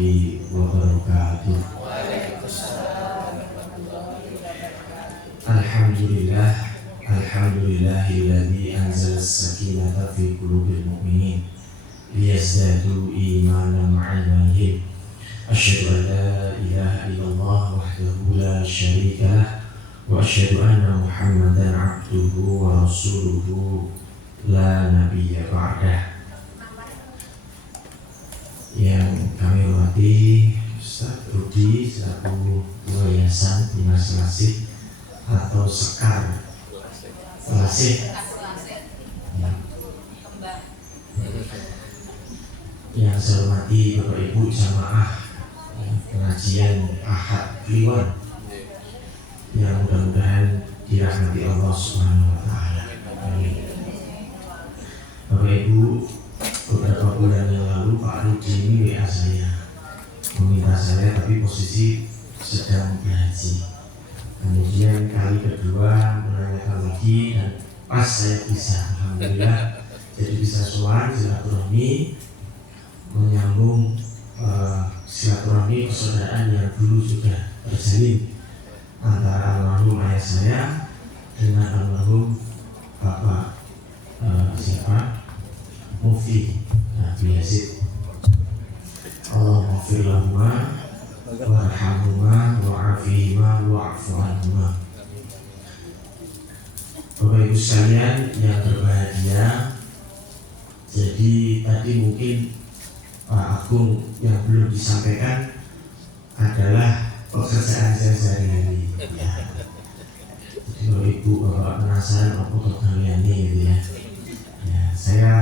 warahmatullahi wabarakatuh. Alhamdulillah, alhamdulillahilladzi anzala as-sakinata fi qulubil mu'minin liyazdadu imanan ma'a imanihim. Asyhadu an la ilaha illallah wahdahu la syarika lah wa asyhadu anna Muhammadan abduhu wa rasuluhu la nabiyya ba'dah. Yang kami hormati Ustaz Rudi selaku Yayasan Dinas Lasih atau Sekar Lasih, yang saya hormati Bapak Ibu jamaah pengajian Ahad Kliwon yang mudah-mudahan dirahmati Allah Subhanahu wa taala. Amin. Bapak Ibu, beberapa bulan yang lalu Pak Rudi ini WA saya, meminta saya tapi posisi sedang berhaji. Kemudian kali kedua menanyakan lagi dan pas saya bisa, alhamdulillah jadi bisa sowan silaturahmi, menyambung silaturahmi persaudaraan yang dulu sudah terjalin antara almarhum ayah saya dengan almarhum Bapak siapa? Mufti Nabi Yazid. Allahumma ighfir lahuma warhamhuma wa'afihima wa'fu anhuma. Bapak Ibu sekalian yang berbahagia, jadi tadi mungkin Pak Agung yang belum disampaikan adalah pekerjaan saya sehari-hari ya. Jadi Bapak Ibu Bapak penasaran apa pekerjaannya gitu ya. Ya, saya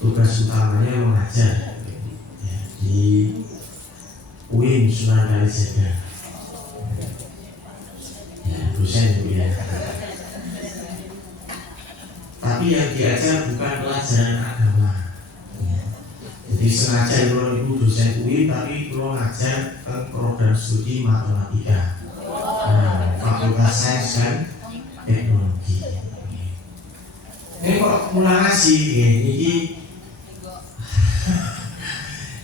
tugas utamanya mengajar ya, di UIN Sunan Kalijaga. Ya, dosen Bu ya. Tapi yang diajar bukan pelajaran agama. Ya. Jadi sengaja kalau Ibu dosen UIN tapi kalau ngajar program studi matematika. Nah, Fakultas Sains dan Teknologi. Ini kok mulai ngasih ya,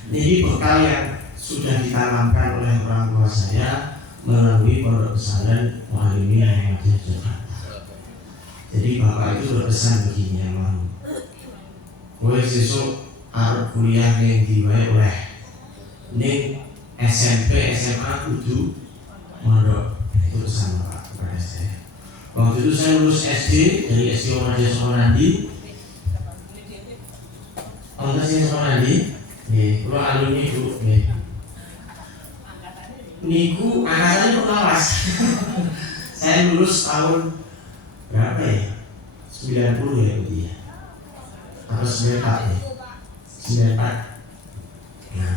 ini bekal yang sudah ditanamkan oleh orang tua saya melalui pondok pesantren Muhammadiyah Muhammadiyah Jakarta. Jadi bapak itu berpesan begini yang mau, gue sesuk arep kuliah yang diwae oleh ning SMP SMA kudu mondok. Itu pesan bapak kepada saya. Waktu itu saya lulus SD dari SD Muhammadiyah Somanandi. Alhamdulillah Somanandi. Nih, kalau alumni itu, nih, niku angkatannya pengawas. Saya lulus tahun berapa ya? 90 ya berarti ya? Atau 94 ya? 94. Nah,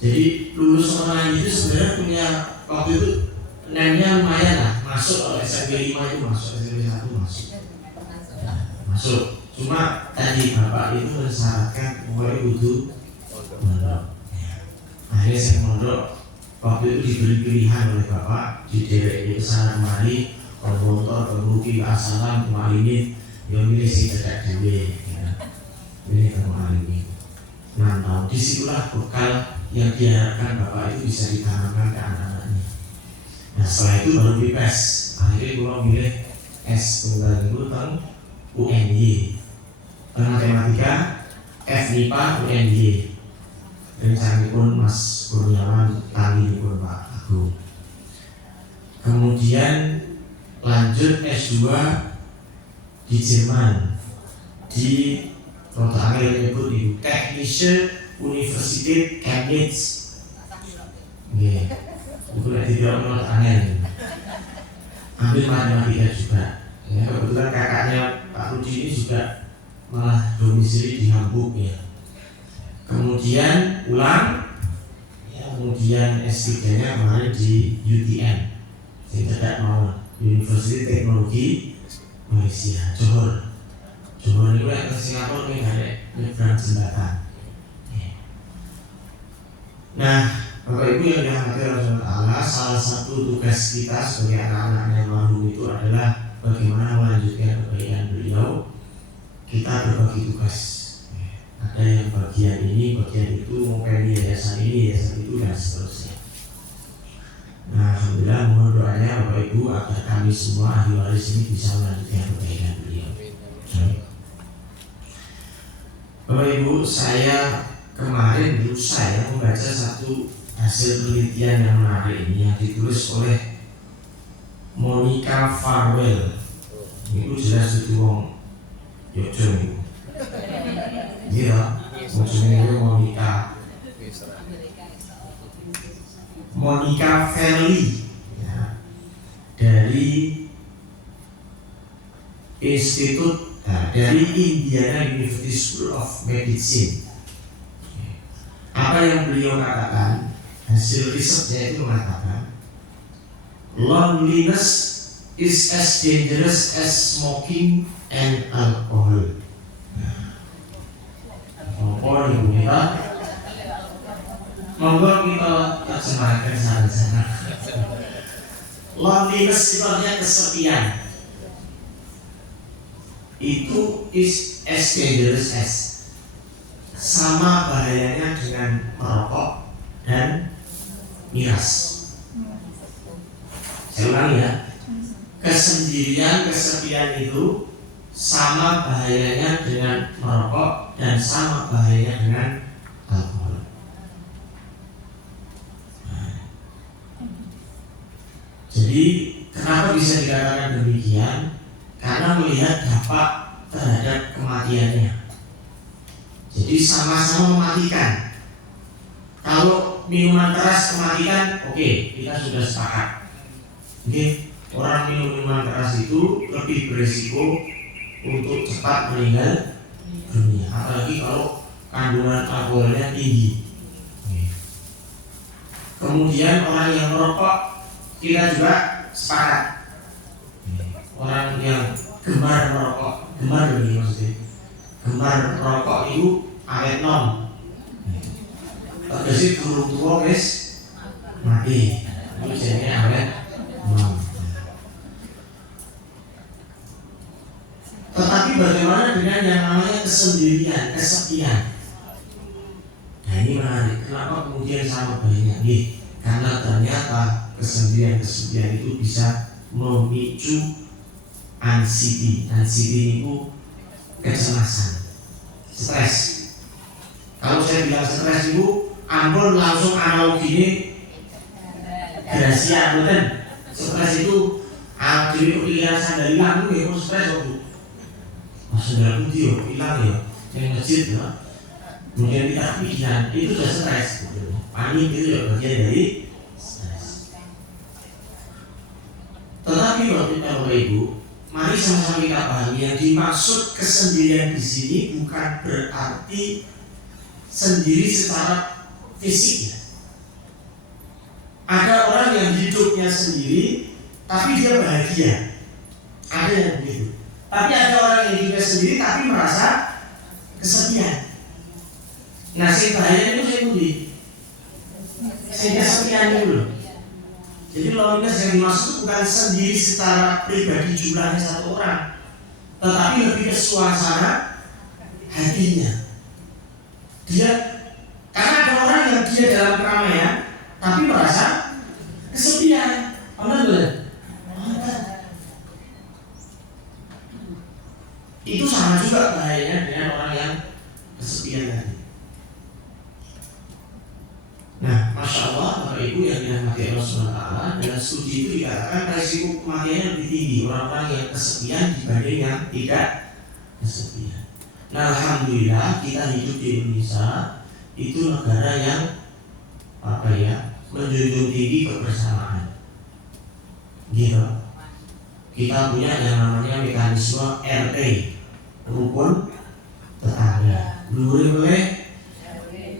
jadi lulus orang itu sebenarnya punya waktu itu nanya lumayan lah, masuk kalau SMP 5 itu masuk, SMP 1 masuk. Nah, masuk. Cuma tadi bapak itu mensyaratkan mulai butuh mondok. Akhirnya saya mondok. Waktu itu diberi pilihan oleh bapak di daerah kesana kemari, konvotor, peruki, asalan, kemarin yang milih si cedak dewe. Ini kemarin ini 6 tahun. Disitulah bekal yang diharapkan bapak itu bisa ditanamkan ke anak-anaknya. Nah setelah itu baru bebas. Akhirnya kalau milih S tunggal itu tentang UNY. Matematika, FMIPA, UNY. Rencana pun Mas Kurniawan, tadi pun Pak Agung. Kemudian lanjut S2 di Jerman, di kota Angel menyebut itu Technische Universität Chemnitz. Itu tidak menurut Angel. Ambil matematika juga. Ya, kebetulan kakaknya Pak Rudi ini juga malah domisili di Hamburg ya. Kemudian ulang ya, kemudian S3-nya kemarin di UTM, saya tidak mau Universitas Teknologi Malaysia, Johor itu yang ke Singapura ini ada nyebrang jembatan. Nah Bapak Ibu yang dirahmati Allah, salah satu tugas kita sebagai anak-anaknya almarhum itu adalah bagaimana melanjutkan kebaikan beliau. Kita berbagi tugas. ada yang bagian ini, bagian itu, mungkin yayasan ini, yayasan itu, dan seterusnya. Nah, alhamdulillah mohon doanya Bapak Ibu agar kami semua ahli waris ini bisa melanjutkan kebaikan beliau. Bapak Ibu, saya kemarin berusaha membaca satu hasil penelitian yang menarik ini yang ditulis oleh Monica Farwell. Itu jelas itu wong Yogyo itu. Iya, maksudnya Monica Verli ya, dari dari Indiana University School of Medicine. Apa yang beliau katakan, hasil risetnya itu mengatakan loneliness is as dangerous as smoking and alcohol. Apa ini kita? Monggo kita terjemahkan sana-sana. Loneliness itu artinya kesepian. Itu is as dangerous as, sama bahayanya dengan merokok dan miras. Saya ulangi ya, kesendirian, kesepian itu sama bahayanya dengan merokok dan sama bahayanya dengan alkohol. Jadi kenapa bisa dikatakan demikian? Karena melihat dampak terhadap kematiannya. Jadi sama-sama mematikan. Kalau minuman keras mematikan, oke, kita sudah sepakat. Oke, orang minum minuman keras itu lebih berisiko untuk cepat meninggal dunia. Apalagi kalau kandungan alkoholnya tinggi. Kemudian orang yang merokok, kita juga sepakat. Orang yang gemar merokok, gemar lebih maksudnya, gemar merokok itu awet nom. Terus turun tua guys, mati. Itu jenisnya awet nom. Tetapi bagaimana dengan yang namanya kesendirian, kesepian? Nah ini menarik. Kenapa kemudian sama banyak? Karena ternyata kesendirian itu bisa memicu anxiety itu kecemasan, stres. Kalau saya bilang stres itu, ampun langsung analoginya Gracia, betul? Stres itu, jadi kepikiran sandal hilang itu ya, stres waktu. Sandal putih hilang ya, yang ngejit ya. Kemudian kita kepikiran, itu sudah stres. Panik itu ya bagian dari stres. Tetapi Bapak Ibu, mari sama-sama kita pahami yang dimaksud kesendirian di sini bukan berarti sendiri secara fisik ya. Ada orang yang hidupnya sendiri tapi dia bahagia. Ada yang begitu. Tapi ada orang yang hidupnya sendiri tapi merasa kesepian. Nah, si bahaya itu saya budi. Saya kesepian dulu. Jadi loneliness yang dimaksud bukan sendiri secara pribadi jumlahnya satu orang, tetapi lebih ke suasana hatinya. Dia, karena ada orang yang dia dalam keramaian tapi merasa kesepian. Benar? Itu sama juga bahayanya dengan orang yang kesepian tadi. Nah, Masya Allah, Bapak Ibu yang dirahmati Allah SWT, dalam studi itu dikatakan risiko kematiannya lebih tinggi orang-orang yang kesepian dibanding yang tidak kesepian. Nah, alhamdulillah kita hidup di Indonesia itu negara yang menjunjung tinggi kebersamaan. Gitu. Kita punya yang namanya mekanisme RT, rukun tetangga. Dulu oleh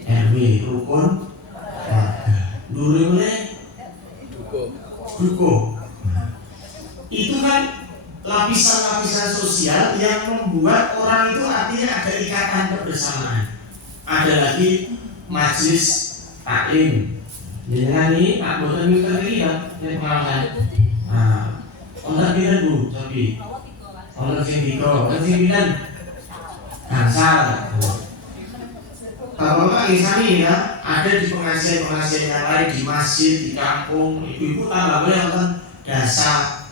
RW, rukun dulu oleh duko. Itu kan lapisan-lapisan sosial yang membuat orang itu artinya ada ikatan kebersamaan. Ada lagi majelis taklim. Dengan ini Pak Boten minta lagi ya, yang pengalaman. Nah, orang bilang bu, tapi orang sing diko, orang sing bilang bangsal. Bapak-bapak ini ya, ada di pengajian-pengajian yang lain, di masjid, di kampung, ibu-ibu tambah boleh nonton dasa,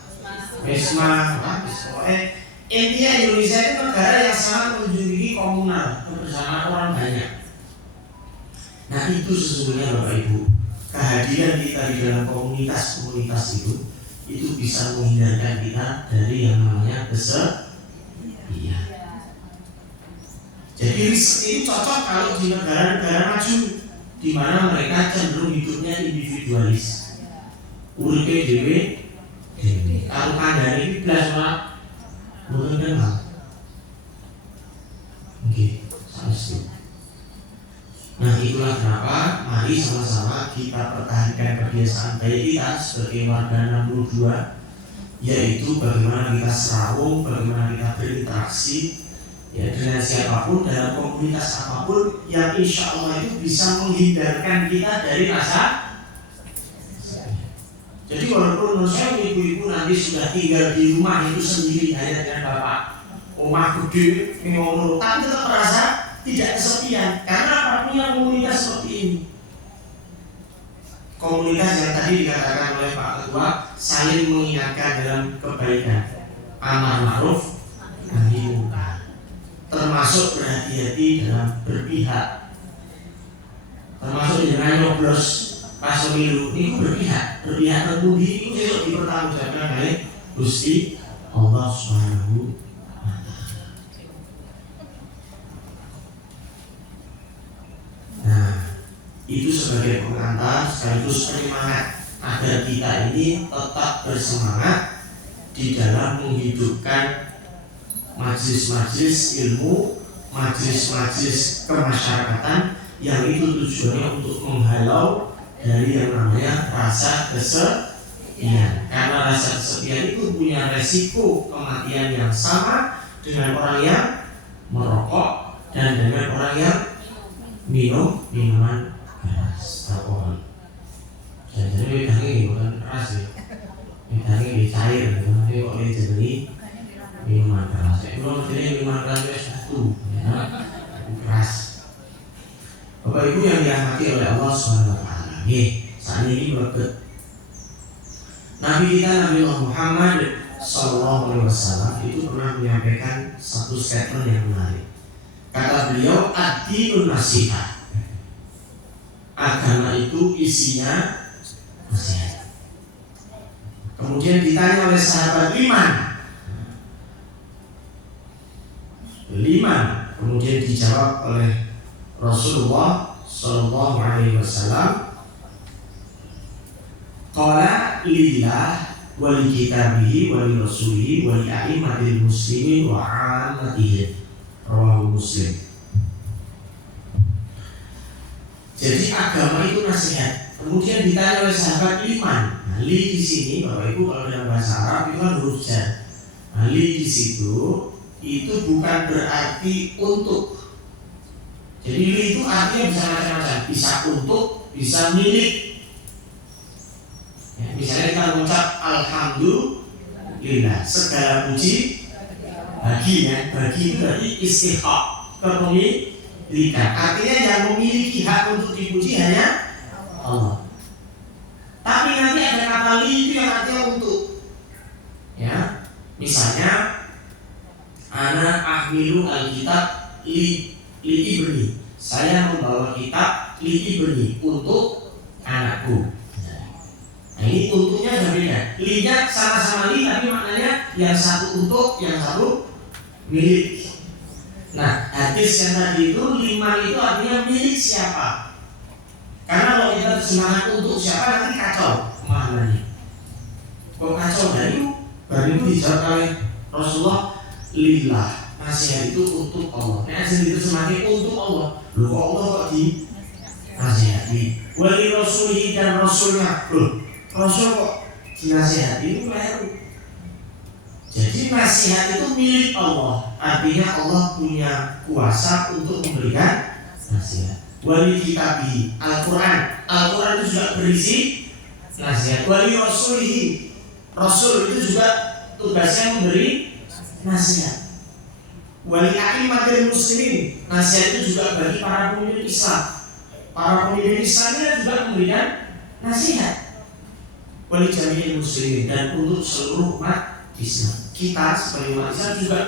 Wisma, pokoknya intinya Indonesia itu negara yang sangat menjunjung komunal, kebersamaan orang banyak. Nah itu sesungguhnya Bapak Ibu, kehadiran kita di dalam komunitas-komunitas itu bisa menghindarkan kita dari yang namanya kesedihan. Jadi ini cocok kalau di negara-negara maju, di mana mereka cenderung hidupnya individualis. Uripe dhewe, kalau kandhane iki blas ora mboten kenal. Nggih, saestu. Nah itulah kenapa mari sama-sama kita pertahankan kebiasaan baik kita sebagai warga 62, yaitu bagaimana kita serawung, bagaimana kita berinteraksi ya dengan siapapun dalam komunitas apapun yang insya Allah itu bisa menghindarkan kita dari rasa. Jadi walaupun menurut saya ibu-ibu nanti sudah tinggal di rumah itu sendiri hanya dengan bapak omah gede ngono, tapi tetap merasa tidak kesepian karena apa, punya komunitas seperti ini. Komunitas yang tadi dikatakan oleh Pak Ketua saling mengingatkan dalam kebaikan, amar ma'ruf nahi munkar, termasuk berhati-hati dalam berpihak, termasuk dengan nyoblos pas pemilu itu berpihak kemudian itu dipertanggungjawabkan oleh Gusti Allah Subhanahu wa Ta'ala. Nah itu sebagai pengantar sekaligus penyemangat agar kita ini tetap bersemangat di dalam menghidupkan majelis-majelis ilmu, majelis-majelis kemasyarakatan yang itu tujuannya untuk menghalau dari yang namanya rasa kesepian. Karena rasa kesepian itu punya resiko kematian yang sama dengan orang yang merokok dan dengan orang yang minum minuman keras, alkohol. Jadi bedanya bukan keras ya, bedanya di cair, tapi kok ini jadi minuman keras. Kalau jadi minuman keras itu satu, ya, keras. Bapak Ibu yang dirahmati oleh Allah SWT, saat ini berikut Nabi kita Nabi Muhammad SAW itu pernah menyampaikan satu statement yang menarik. Kata beliau, ad-dinun nasihat. Agama itu isinya nasihat. Kemudian ditanya oleh sahabat Liman, kemudian dijawab oleh Rasulullah Sallallahu Alaihi Wasallam, qala lillah wa li kitabihi wa li rasulihi wa li a'immatil muslimin wa 'ammatihim. Rawahu Muslim. Jadi agama itu nasihat. Kemudian ditanya oleh sahabat Liman. Nah, li di sini Bapak Ibu kalau dalam bahasa Arab itu kan huruf jar. Nah, li di situ itu bukan berarti untuk. Jadi li itu artinya bisa macam-macam, bisa untuk, bisa milik. Ya, misalnya kita mengucap alhamdulillah, segala puji bagi, ya, bagi itu berarti istihaq, kepemilikan. Artinya yang memiliki hak untuk dipuji hanya Allah. Tapi nanti ada kata li itu yang artinya untuk. Ya, misalnya ana ahmilu alkitab li ibni, saya membawa kitab li ibni untuk anakku. Nah ini untuknya sudah beda. Li-nya sama-sama li tapi maknanya yang satu untuk, yang satu milik. Nah hadis yang tadi itu liman itu artinya milik siapa. Karena kalau kita terjemahkan untuk siapa nanti kacau maknanya. Kok kacau dari itu? Baru itu dijawab oleh Rasulullah, lillah, nasihat itu untuk Allah. Nah sendiri terjemahkan untuk Allah. Loh kok Allah kok di nasihati? Wali rasulihi dan rasulnya. Loh Rasul kok dinasihati itu baru. Jadi nasihat itu milik Allah. Artinya Allah punya kuasa untuk memberikan nasihat. Wali kitabi Al-Quran. Al-Quran itu juga berisi nasihat. Wali rasulihi, Rasul itu juga tugasnya memberi nasihat. wali a'immatil muslimin, nasihat itu juga bagi para pemimpin Islam. Para pemimpin Islam ini juga memberikan nasihat wali jami'il muslimin dan untuk seluruh umat Islam. Kita sebagai umat Islam juga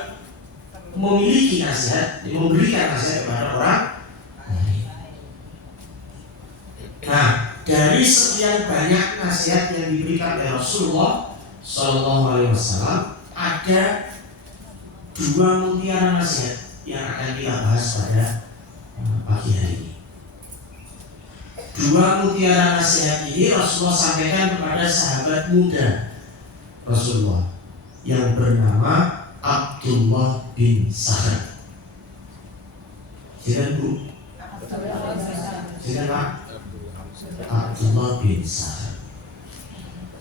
memiliki nasihat, memberikan nasihat kepada orang lain. Nah, dari sekian banyak nasihat yang diberikan oleh Rasulullah Shallallahu Alaihi Wasallam, ada dua mutiara nasihat yang akan kita bahas pada pagi hari ini. Dua mutiara nasihat ini Rasulullah sampaikan kepada sahabat muda Rasulullah yang bernama Abdullah bin Sahal. Silakan Bu. Silakan Pak. Abdullah bin Sahal.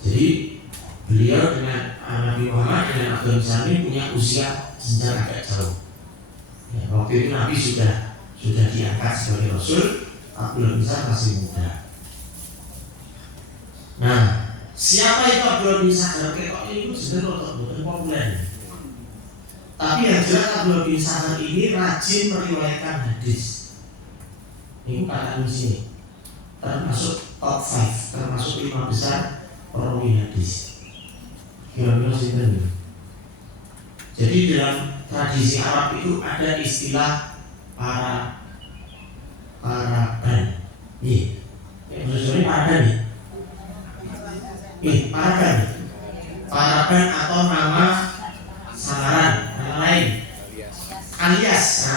Jadi beliau dengan Nabi Muhammad dengan Abdullah bin Sahal ini punya usia jenjang agak jauh. Ya, waktu itu Nabi sudah diangkat sebagai Rasul, Abdullah bin Sahal masih muda. Nah, siapa itu Abdullah bin Sahal? Kok ini sebenarnya bukan populer. Tapi yang jelas Abdullah bin Sahal ini rajin meriwayatkan hadis. Ini kata di sini termasuk top 5, termasuk 5 besar perawi hadis. Kira-kira sini. Jadi dalam tradisi Arab itu ada istilah para ban. Nih, maksudnya para ban nih. Para ban atau nama samaran, nama lain, alias.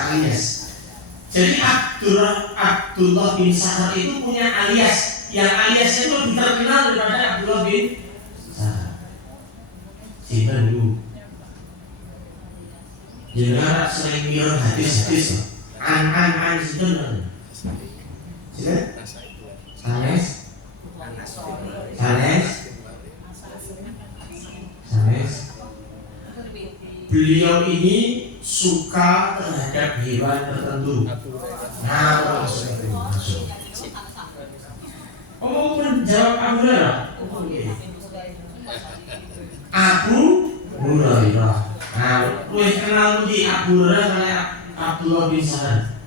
Jadi Abdullah bin Sahal itu punya alias, yang aliasnya itu lebih terkenal daripada Abdullah bin Sahal. Siapa dulu? Jangan sering mirror hadis, an itu nggak? Sanes. Beliau ini suka terhadap hewan tertentu. Nah, maksudnya itu masuk. Oh, menjawab Abu Hurairah. Abu Hurairah. Nah, lu kenal di Abu Hurairah oleh Abdullah bin Sahal.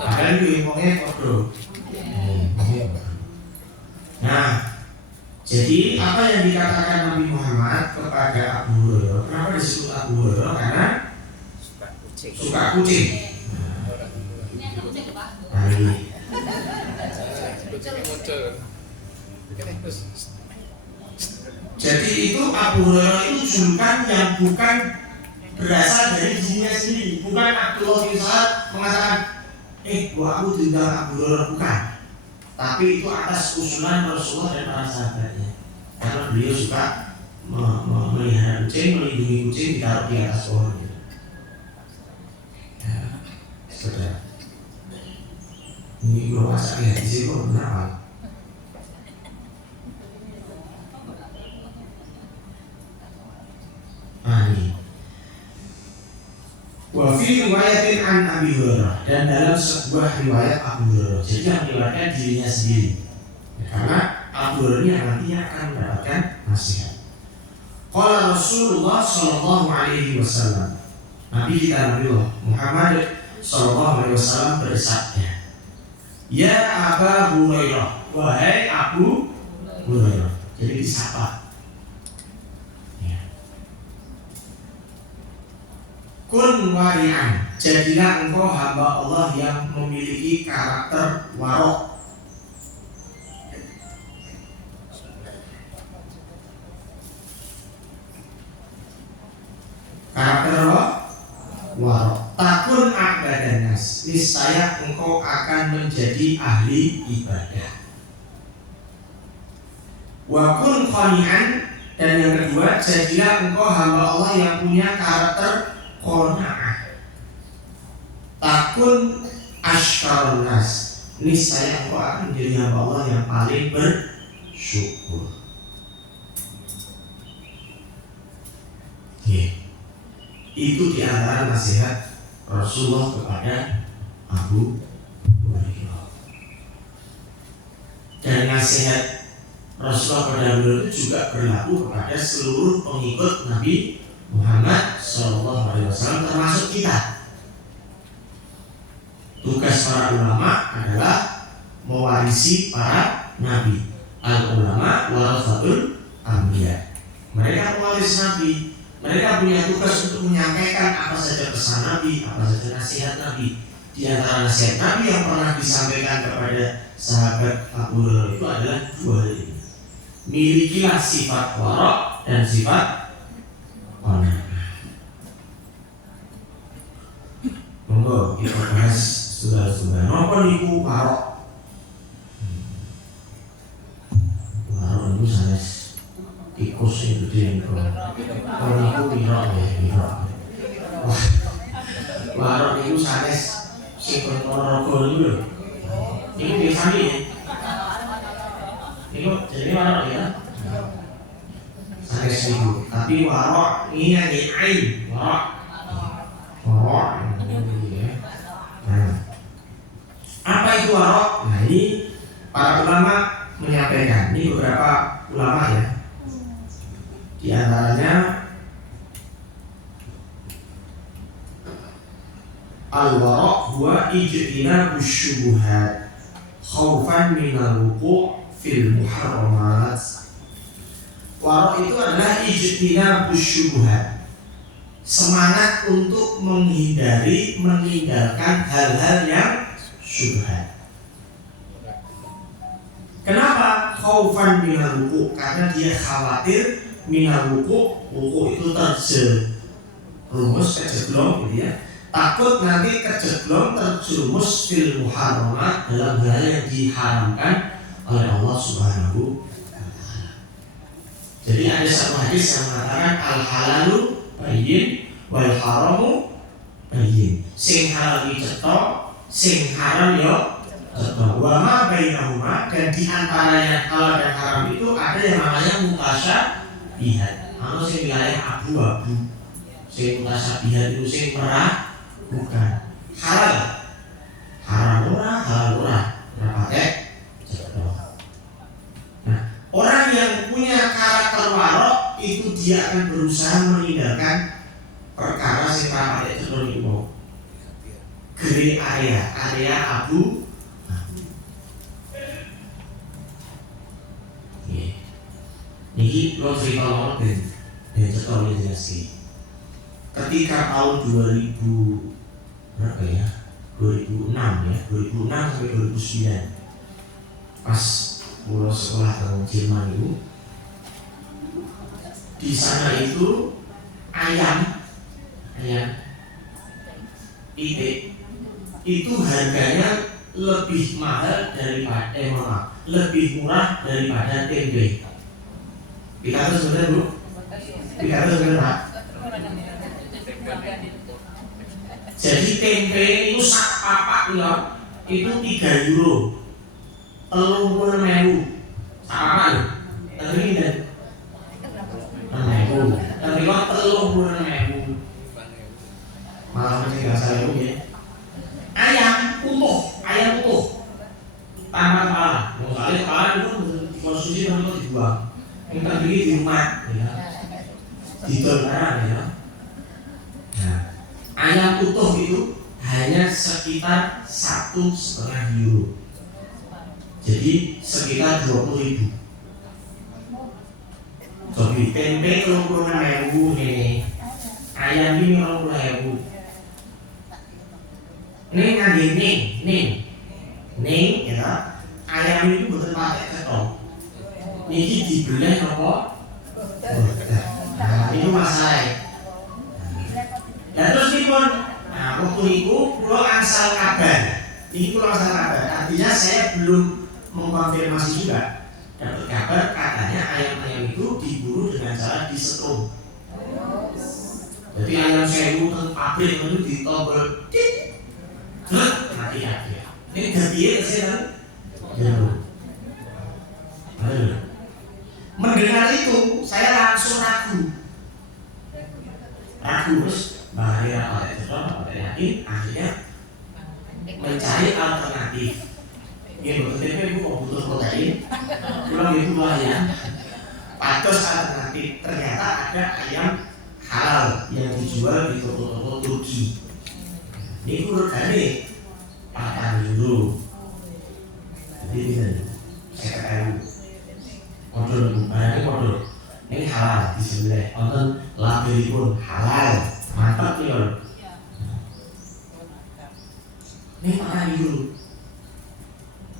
Kalian ngomongnya kok. Nah, jadi apa yang dikatakan Nabi Muhammad kepada Abu Hurairah? Kenapa disebut Abu Hurairah? Karena suka kucing. Nah, ini. Jadi itu Abu Hurairah itu julukan yang bukan berasal dari dirinya sendiri. Bukan Abdullah bin Sahal mengatakan, aku tinggal Abu Hurairah, bukan. Tapi itu atas usulan Rasulullah dan para sahabatnya. Karena beliau suka melihara kucing, melindungi kucing, ditaruh di atas pohon. Ya, saudara. Ini gue masak ya, di sini kok kenapa? Ini. Wa fi riwayatin an Abi Hurairah, dan dalam sebuah riwayat Abu Hurairah. Jadi yang meriwayatkan dirinya sendiri. Karena Abu Hurairah nantinya akan mendapatkan nasihat. Qala Rasulullah sallallahu alaihi wasallam. Nabi kita Nabi Muhammad sallallahu alaihi wasallam bersabda, "Ya Aba Hurairah, wahai Abu Hurairah." Jadi disapa. Kun wari'an, jadilah engkau hamba Allah yang memiliki karakter warok. Karakter apa? Warok. Takun abadan nas, niscaya engkau akan menjadi ahli ibadah. Wa kun qani'an, dan yang kedua, jadilah engkau hamba Allah yang punya karakter qanaah. Takun asykarun nas, niscaya engkau akan menjadi hamba Allah yang paling bersyukur. Itu di antara nasihat Rasulullah kepada Abu Hurairah. Dan nasihat Rasulullah kepada Abu Hurairah itu juga berlaku kepada seluruh pengikut Nabi Muhammad Sallallahu Alaihi Wasallam, termasuk kita. Tugas para ulama adalah mewarisi para nabi. Al ulama warasatul anbiya. Mereka mewarisi nabi. Mereka punya tugas untuk menyampaikan apa saja pesan nabi, apa saja nasihat nabi. Di antara nasihat nabi yang pernah disampaikan kepada sahabat Abu Hurairah itu adalah dua hal ini. Milikilah sifat wara' dan sifat qanaah. Monggo kita bahas saudara-saudara. Napa niku wara'? Wara' itu sanes tikus itu dia niku. Kalau niku mirok ya, mirok. Wah. Wara' niku sanes sing Ponorogo niku lho. Niku biasa ya. Niku jadi wara' ya. Sanes niku. Tapi wara' ini yang ain, wara'. Wara'. Nah, apa itu wara'? Nah, ini para ulama menyampaikan. Ini beberapa ulama ya. Di antaranya al-wara' huwa ijtinabus syubhat khaufan minal wuqu' fil muharramat. Wara' itu adalah ijtinabus syubhat, semangat untuk menghindari, meninggalkan hal-hal yang syubhat. Kenapa? Khaufan minal wuqu', karena dia khawatir minal wuqu'. Wuqu' itu terjerumus, kejeblong gitu ya. Takut nanti kejeblong, terjerumus fil muharramat, dalam hal yang diharamkan oleh Allah Subhanahu wa ta'ala. Jadi ada satu hadis yang mengatakan al halalu bayyin wal haramu bayyin. Sing halal dicetok, sing haram yo cetok. Wa ma bainahuma, dan di antara yang halal dan haram itu ada yang namanya mutasyabihat. Anu sing wilayah abu-abu. Sing mutasyabihat itu sing merah bukan halal. Haram ora, halal ora. Ora pakai cetok. Nah, orang yang punya karakter wara' itu dia akan berusaha meninggalkan perkara sing ora pakai cetok niku. Gere area abu. Niki lo cerita lo ben cetok iki jelas. Ketika tahun 2000 berapa ya? 2006 ya, 2006 sampai 2009. Pas mulai sekolah di Jerman itu, di sana itu ayam itik itu harganya lebih mahal daripada lebih murah daripada tempe. Dikata sebenarnya Bu? Dikata sebenarnya Pak? Jadi tempe itu sak papak ya, itu 3 euro, 30.000 sak papak ya. Tapi ini 6.000, tapi kok 30.000 malah masih gak saya ya. Ayam utuh tanpa kepala. Soalnya kepala itu dikonsumsi tanpa dibuang. Yang terdiri di rumah ya, di barang ya. Nah, ayam utuh itu hanya sekitar 1,5 euro. Jadi sekitar 20.000. Jadi tempe 30.000 nih, ayam ini 30.000. Ini ngangge ning ya. Ayam ini bukan pakai cetok. Ini dibelah apa? Nah, itu masalah. Dan terus ini pun, nah waktu itu pulau asal kabar. Ini pulau asal kabar. Artinya saya belum mengkonfirmasi juga. Dapat kabar katanya ayam-ayam itu diburu dengan cara disetrum. Jadi ayam sewu ke pabrik itu ditobel, mati. Ini gantinya sih kan? Mendengar itu saya langsung ragu terus bahaya pakai cetok, pakai yakin, akhirnya mencari alternatif. Ini betul-betul ibu kok butuh protein, pulang itu ya. Patos alternatif, ternyata ada ayam halal yang dijual di toko-toko Turki. Ini regane 4 euro. Jadi ini saya katakan kodok barangnya kodok. Ini halal di sebelah. Nonton labelipun halal, mantap nih loh. Ini 4 euro.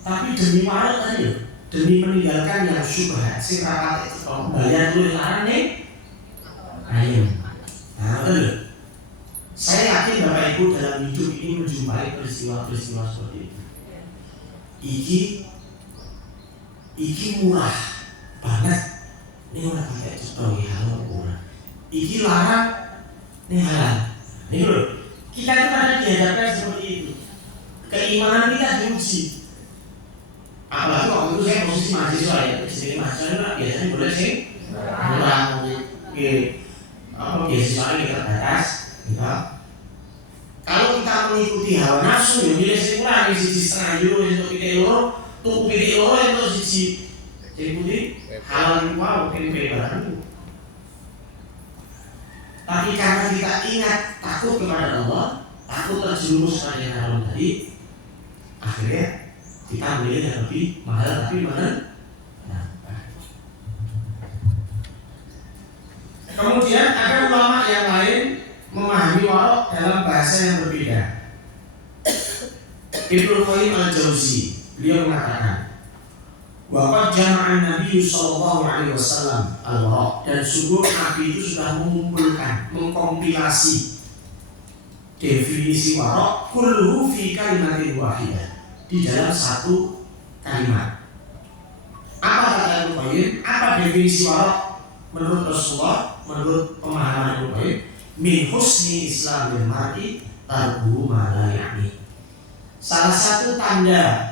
Tapi demi warung tadi, demi meninggalkan yang syubhat, sing rapat itu bayar dulu larang nih, ayam. Nah, betul. Saya yakin Bapak Ibu dalam hidup ini menjumpai peristiwa-peristiwa seperti itu. Iki murah banget. Ini orang pakai contoh halal murah. Iki larang, ini halal. Ini loh, kita itu kadang dihadapkan seperti itu. Keimanan kita diuji. Apalagi waktu itu saya posisi mahasiswa ya, jadi mahasiswa biasanya boleh sih kurang beasiswa ini terbatas, gitu. Kalau kita mengikuti hawa nafsu, ya bila saya kurang di sisi setengah euro untuk pilih euro, tuh pilih euro itu sisi jadi putih halal itu wow, mungkin barang itu. Tapi karena kita ingat takut kepada Allah, takut terjerumus pada yang haram tadi, akhirnya kita beli yang lebih mahal tapi mana? Kemudian ada ulama yang lain memahami warok dalam bahasa yang berbeda. Ibnu Qayyim al-Jauzi beliau mengatakan, waqad jama'an Nabi sallallahu alaihi wasallam al-waraq, dan sungguh Nabi itu sudah mengumpulkan, mengkompilasi definisi warok kulluhu fi kalimatin wahidah, di dalam satu kalimat. Apa kata Ibnu Qayyim? Apa definisi warok menurut Rasulullah, menurut pemahaman Ibnu Qayyim? Min husni islamil mar'i tarkuhu ma la ya'ni. Salah satu tanda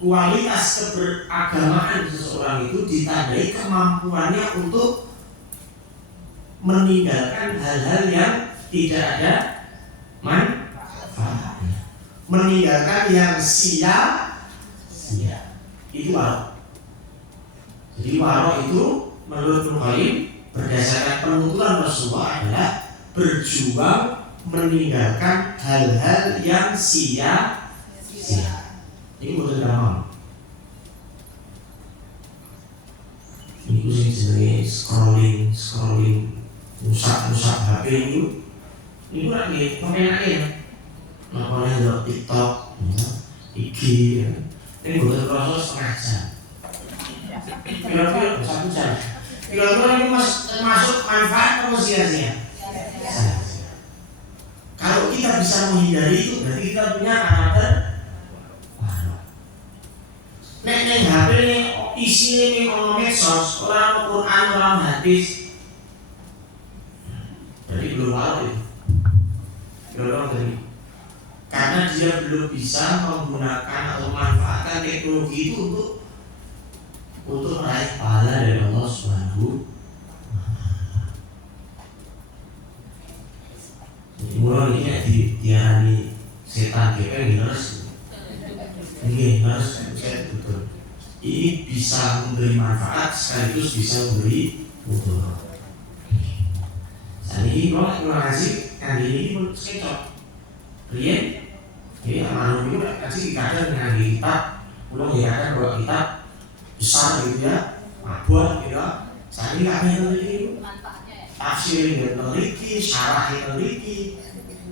kualitas keberagamaan seseorang itu ditandai kemampuannya untuk meninggalkan hal-hal yang tidak ada manfaatnya, meninggalkan yang sia-sia. Itu warok. Jadi warok itu menurut Ibnu Qayyim berdasarkan penuturan Rasulullah adalah berjuang meninggalkan hal-hal yang sia-sia. Ini bukan gampang. Ini sing jenenge scrolling, rusak HP itu. Ini lagi pemenake. Makanya ada TikTok, IG, ini bukan proses setengah jam. Kira-kira 1 jam. Kira-kira ini termasuk manfaat atau sia-sia? Kalau kita bisa menghindari itu, berarti kita punya karakter. Nek HP ini isinya ini ono medsos, orang Quran, orang hadis, jadi belum tahu itu. Karena dia belum bisa menggunakan atau memanfaatkan teknologi itu untuk meraih pahala dari Allah Subhanahu. Jadi mulai ini diarani setan GP harus. Ini harus betul. Ini bisa memberi manfaat sekaligus bisa memberi mudarat. Saat ini kalau ngasih kan ini pun cocok. Rian, jadi amanah itu kasih dikadang dengan kitab, ulang dikadang bahwa kitab besar gitu ya, buat gitu. Saat ini apa yang terjadi? Tafsir yang terliti, syarah yang terliti.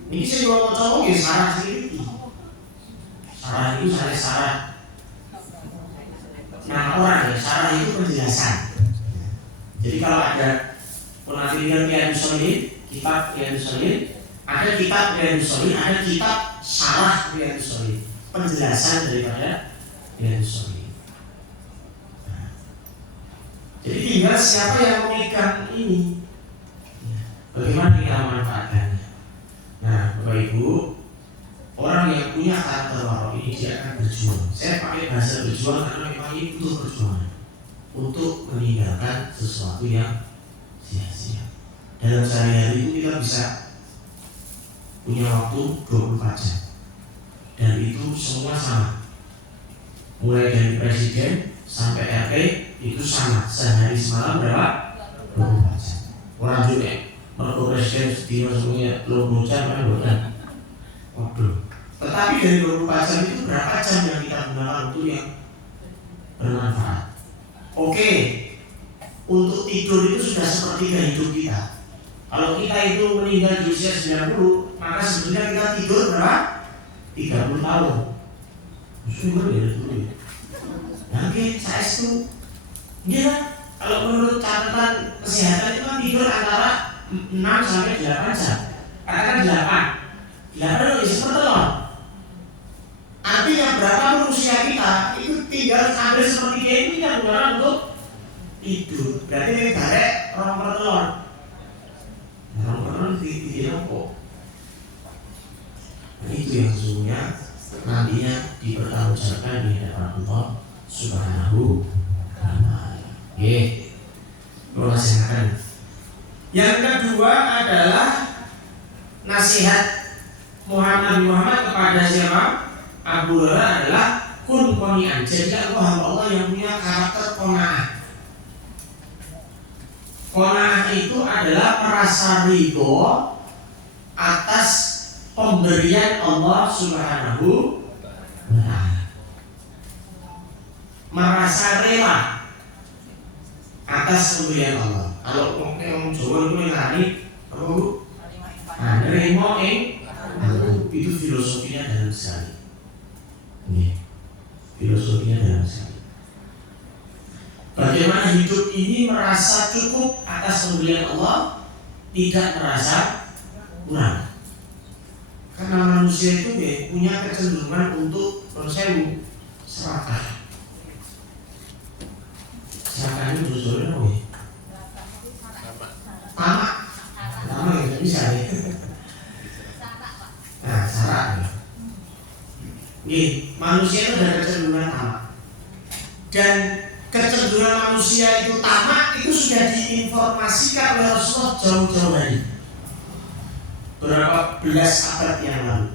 Ini saya juga mau coba ya syarah terliti. Syarah itu syarah. Nah orang ya, syarah itu penjelasan. Jadi kalau ada penafsiran Riyadhus Shalihin, kitab Riyadhus Shalihin, ada kitab Riyadhus Shalihin, ada kitab syarah Riyadhus Shalihin, penjelasan daripada Riyadhus Shalihin. Nah, jadi tinggal siapa yang memegang ini, bagaimana kita memanfaatkannya. Nah, Bapak Ibu, orang yang punya karakter warok ini dia akan berjuang. Saya pakai bahasa berjuang karena memang ini butuh perjuangan untuk meninggalkan sesuatu yang sia-sia. Dalam sehari-hari itu kita bisa punya waktu 24 jam, dan itu semua sama. Mulai dari presiden sampai RT itu sama. Sehari semalam berapa? 24 jam. Orang juga Mergo presiden sedih semuanya 20 jam kan bukan. Waduh. Tetapi dari 24 jam itu berapa jam yang kita gunakan untuk yang bermanfaat? Oke, untuk tidur itu sudah sepertiga hidup kita. Kalau kita itu meninggal di usia 90, maka sebetulnya kita tidur berapa? 30 tahun. Sungguh ya dulu ya. Oke, saya itu, iya. Kalau menurut catatan kesehatan itu kan tidur antara 6 sampai 8 jam. Katakan 8 itu sepertelon. Artinya berapa usia kita itu tinggal hampir sepertiga ini kita gunakan untuk tidur. Berarti ini barek orang pertelon. Orang pertelon di rokok. Nah, itu yang sesungguhnya nantinya dipertanggungjawabkan di hadapan Allah Subhanahu wa Ta'ala. Nasihatkan. Yang kedua adalah nasihat Muhammad kepada siapa? Abu Hurairah adalah kun qani'an. Jadi aku hamba Allah yang punya karakter qanaah. Qanaah itu adalah merasa ridho atas pemberian Allah Subhanahu wa Ta'ala. Merasa rela atas pemberian Allah. Kalau orang Jawa itu ngerti apa Bu? Nerimo itu filosofinya dalam sekali. Filosofinya dalam sekali. Bagaimana hidup ini merasa cukup atas pemberian Allah, tidak merasa kurang. Karena manusia itu punya kecenderungan untuk bersewu serakah. Serakah itu jujur apa ya? Tamak ya bisa ya. Nah, sarak. Manusia itu ada kecenderungan tamak. Dan kecenderungan manusia itu tamak itu sudah diinformasikan oleh Rasulullah jauh-jauh hari. Berapa belas abad yang lalu.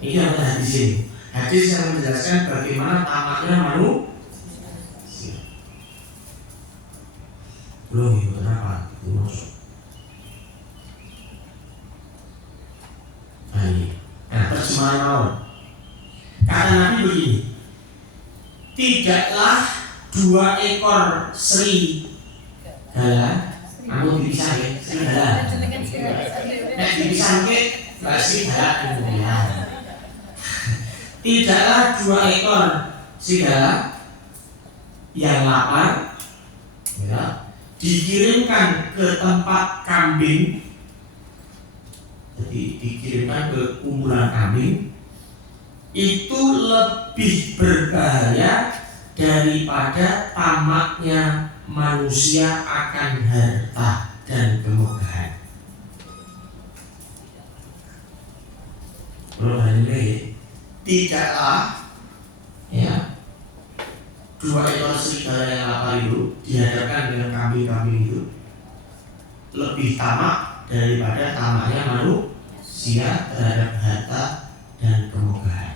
Ini ada hadis ini. Hadis yang menjelaskan bagaimana tamaknya manusia. Belum itu kenapa? Itu masuk. Nah, terjemahan awal. Kata Nabi begini, tidaklah 2 ekor serigala, aku dipisah ya, serigala. Nah, dipisah ke serigala kemudian. Tidaklah 2 ekor serigala yang lapar, ya, dikirimkan ke tempat kambing. Jadi dikirimkan ke kumpulan kambing itu lebih berbahaya daripada tamaknya manusia akan harta dan kemegahan. Tidaklah ya 2 ekor serigala yang lapar itu dihadapkan dengan kambing-kambing itu lebih tamak daripada tamaknya manusia terhadap harta dan kemegahan.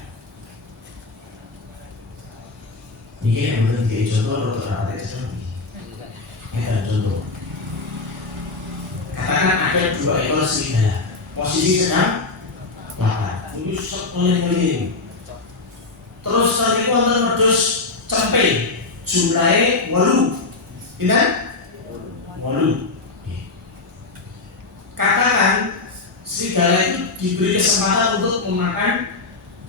Ini yang benar jadi contoh atau apa contoh? Ya contoh. Katakan ada 2 ekor serigala, posisi sedang lapar. Ini paling. Terus tadi wonten wedhus cempe, jumlahnya 8. Pinten? 8. Katakan serigala itu diberi kesempatan untuk memakan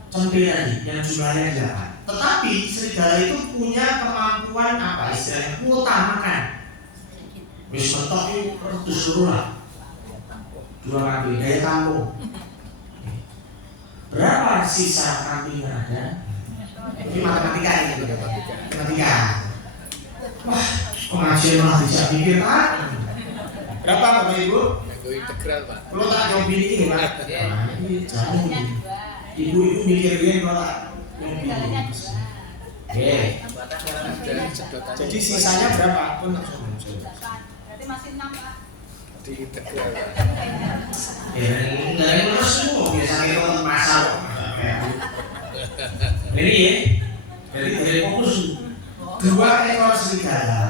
cempe tadi yang jumlahnya 8. Tetapi serigala itu punya kemampuan apa istilahnya kuota makan. Wis mentok itu disuruh lah 2 kambing daya tampung. Berapa sisa kambing yang ada? Ini matematika ini. Matematika. Wah, pengajian malah bisa pikir kan? Berapa Bapak Ibu? Integral Pak. Kalau tak jawab ini Pak. Jangan. Ibu itu mikirin kalau tak jawab ini. Jadi sisanya berapa? Pun tak jawab. Berarti masih 6 Pak. Di integral. Dari mana semua biasanya kalau masal. Ini ya. Dari fokus 2 ekor serigala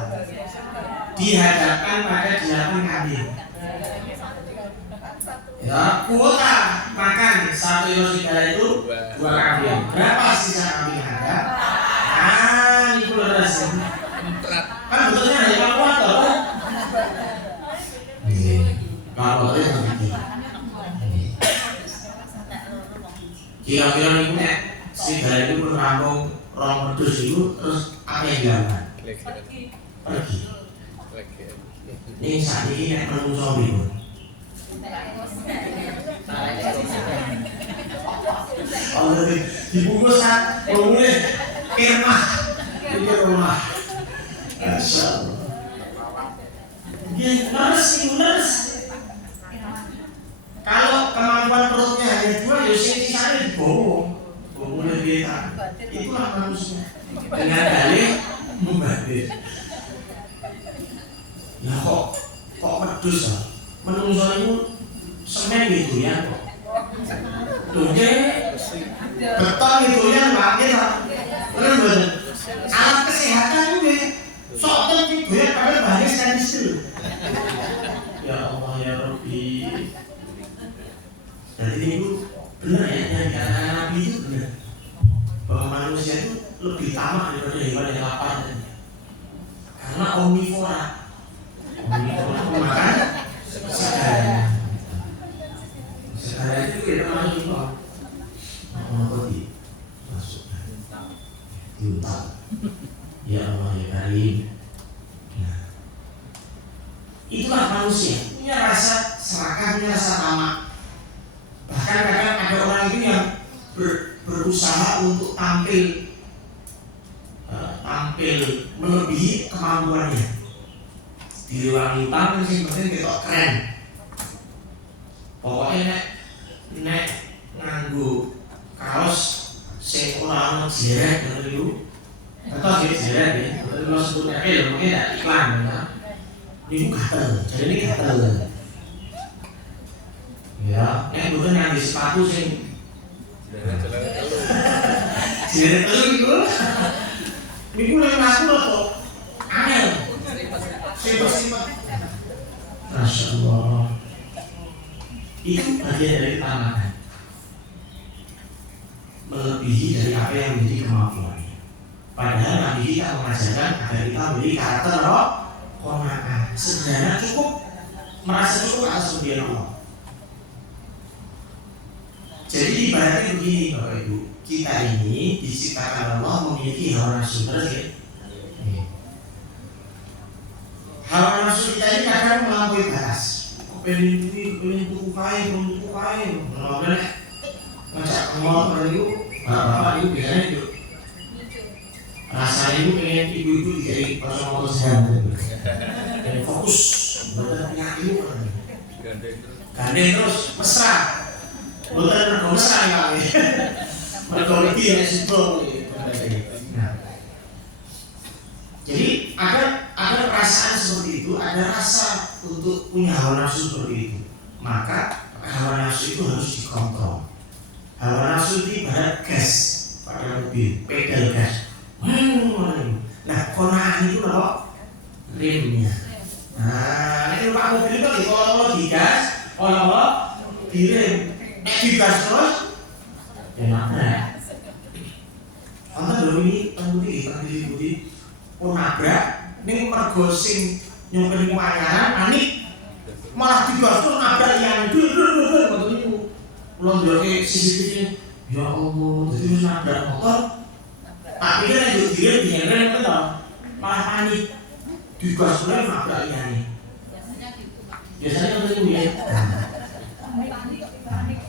dihadapkan pada 8 kambing. Ya, kuota makan 1 kilo serigala itu 2 kambing. Berapa sisa kambing ada? Ini kualitas. Kan betulnya hanya kalkulator kan? Kalkulatornya begitu. Kira-kira nih nek serigala itu pun rampung rong wedhus itu terus apa yang dilakukan? Pergi. Ini saat ini nek menungso bingung. Oh, dibungkus kan, mulai kemah, ini rumah. Masya Allah. Ngeres. Kalau kemampuan perutnya hanya 2, ya sisanya dibawa, mulai beta. Itulah manusia. Dengan dalih membadir. Ya kok medus ya? Menungso itu semen gitu ya kok. Tuh beton gitu ya Pak kita. Bener. Alat kesehatan juga. Soalnya itu ya pada bahannya stainless steel. Ya Allah ya Rabbi. Jadi itu benar ya yang dikatakan Nabi itu benar. Bahwa manusia itu lebih tamak daripada hewan yang lapar. Karena omnivora. Omnivora itu makan segala. Segala itu kita masuk semua. Roti masukkan diutak. Ya Allah ya Karim. Nah, itulah manusia punya rasa serakah, punya rasa tamak. Bahkan kadang ada orang itu yang berusaha untuk tampil melebihi kemampuannya. Di ruang utang sih penting kita keren. Pokoknya nek nganggo kaos sing ora ono jeret ngono iku. Atau jeret ya. Kalau sebut Apple mungkin ada iklan ya. Ini gatel, jadi ini gatel. Ya, nek mboten nganggo sepatu sing jeret telu iku. Niku lek aku kok angel. Simpel-simpel. Masya Allah. Itu bagian dari tamakan. Melebihi dari apa yang menjadi kemampuannya. Padahal Nabi kita mengajarkan agar kita memiliki karakter qanaah. Sederhana cukup, merasa cukup atas pemberian Allah. Jadi ibaratnya begini Bapak Ibu, kita ini diciptakan Allah memiliki hawa nafsu, terus ya. Hawa nafsu kita ini kadang melampaui batas. Pengen tuku kain, kalau ngajak ngomong itu, bapak itu biasanya itu rasanya itu pengen ibu-ibu dijadi personal sehat, pengen fokus, bukan punya ilmu, gandeng terus mesra, bukan mesra ya, mereka lebih ya simpel. Jadi ada perasaan seperti itu, ada rasa untuk punya hawa nafsu seperti itu. Maka hawa nafsu itu harus dikontrol. Hawa nafsu itu ibarat gas pada mobil, pedal gas. Nah, qanaah itu apa? Remnya. Nah, ini pak mobil itu kalau digas, kalau direm, digas terus, enak ya. Anda dulu ini tadi pun nabrak, ini mergo sing nyumpeni panganan, panik, malah digas terus nabrak yang betul itu. Pulang dari CCTV, ya Allah, itu nabrak motor. Tak pikir yang dia dinyerang betul, malah panik, digas terus nabrak yang. Biasanya itu ya.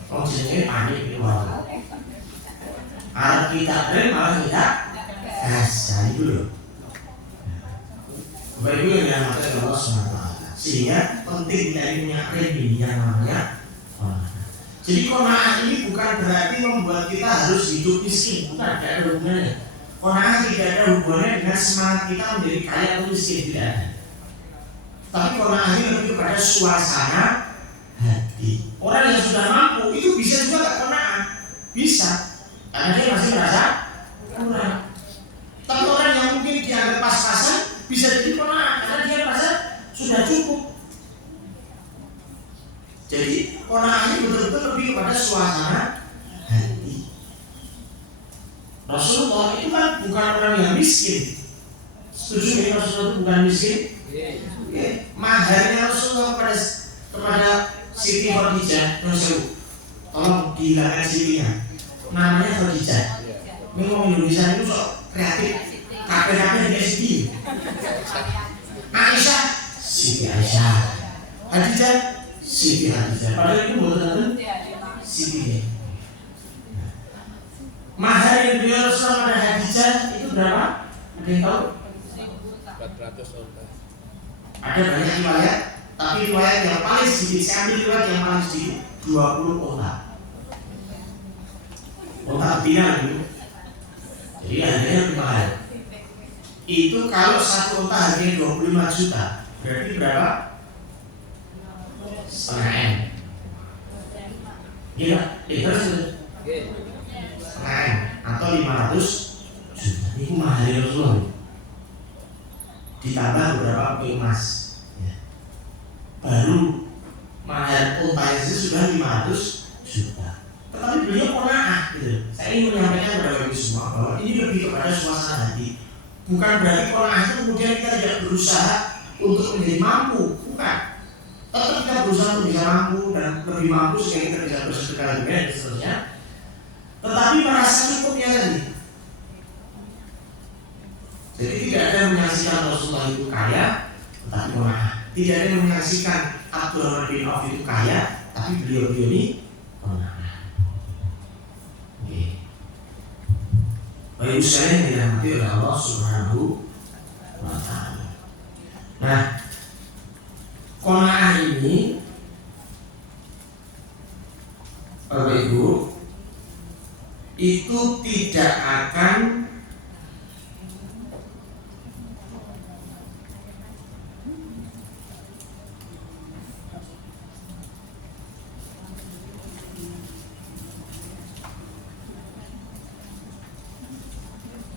Oh, jenenge panik itu. Arep kita rem malah tidak gas, itu loh. Bapak Ibu yang dirahmati Allah SWT, sehingga penting dari punya rem ini yang namanya qanaah. Jadi qanaah ini bukan berarti membuat kita harus hidup miskin, bukan, tidak ada hubungannya. Qanaah tidak ada hubungannya dengan semangat kita menjadi kaya atau miskin, tidak ada. Tapi qanaah ini lebih kepada suasana hati. Orang yang sudah mampu itu bisa juga tak qanaah, bisa, karena dia masih merasa kurang. Tapi orang yang mungkin dianggap pas-pasan bisa jadi qanaah karena dia merasa sudah cukup. Jadi qanaah ini kepada suasana hati. Rasulullah itu kan bukan orang yang miskin. Setuju ya, Rasulullah itu bukan miskin? Ya, maharnya Rasulullah kepada Siti Khadijah, tolong dihilangkan Sitinya. Namanya Khadijah. Ini ngomong Indonesia itu sok kreatif. Kakek-kakek dia Siti. Aisyah, Siti Aisyah. Khadijah, Siti Khadijah. Padahal itu bukan Siti. Mahar yang beliau Rasulullah pada Khadijah itu berapa? Ada yang tahu? 400 onta. Ada banyak riwayat, tapi riwayat yang paling sedikit, saya ambil riwayat yang paling sedikit 20 onta. Onta betina gitu. Jadi harganya lebih mahal. Itu kalau satu onta harganya 25 juta, berarti berapa? Setengah M. Iya, terus setengah M atau 500 juta. Itu mahal Rasulullah. Ditambah beberapa koin emas, ya. Baru mahar untanya itu sudah 500 juta. Tetapi beliau qanaah gitu. Saya ingin menyampaikan kepada Bapak Ibu semua bahwa ini lebih kepada suasana hati. Bukan berarti qanaah itu kemudian kita tidak berusaha untuk menjadi mampu, bukan. Tetap kita berusaha untuk bisa mampu dan lebih mampu sehingga kita bisa bersedekah juga dan seterusnya. Tetapi merasa cukupnya tadi. Jadi tidak ada yang menyaksikan Rasulullah itu kaya, tetapi qanaah. Tidak ada yang menyaksikan Abdurrahman bin Auf itu kaya, tapi beliau ini qanaah. Oke. Baik saya yang dirahmati oleh Allah Subhanahu wa Ta'ala. Nah, qanaah ini, Bapak Ibu, itu tidak akan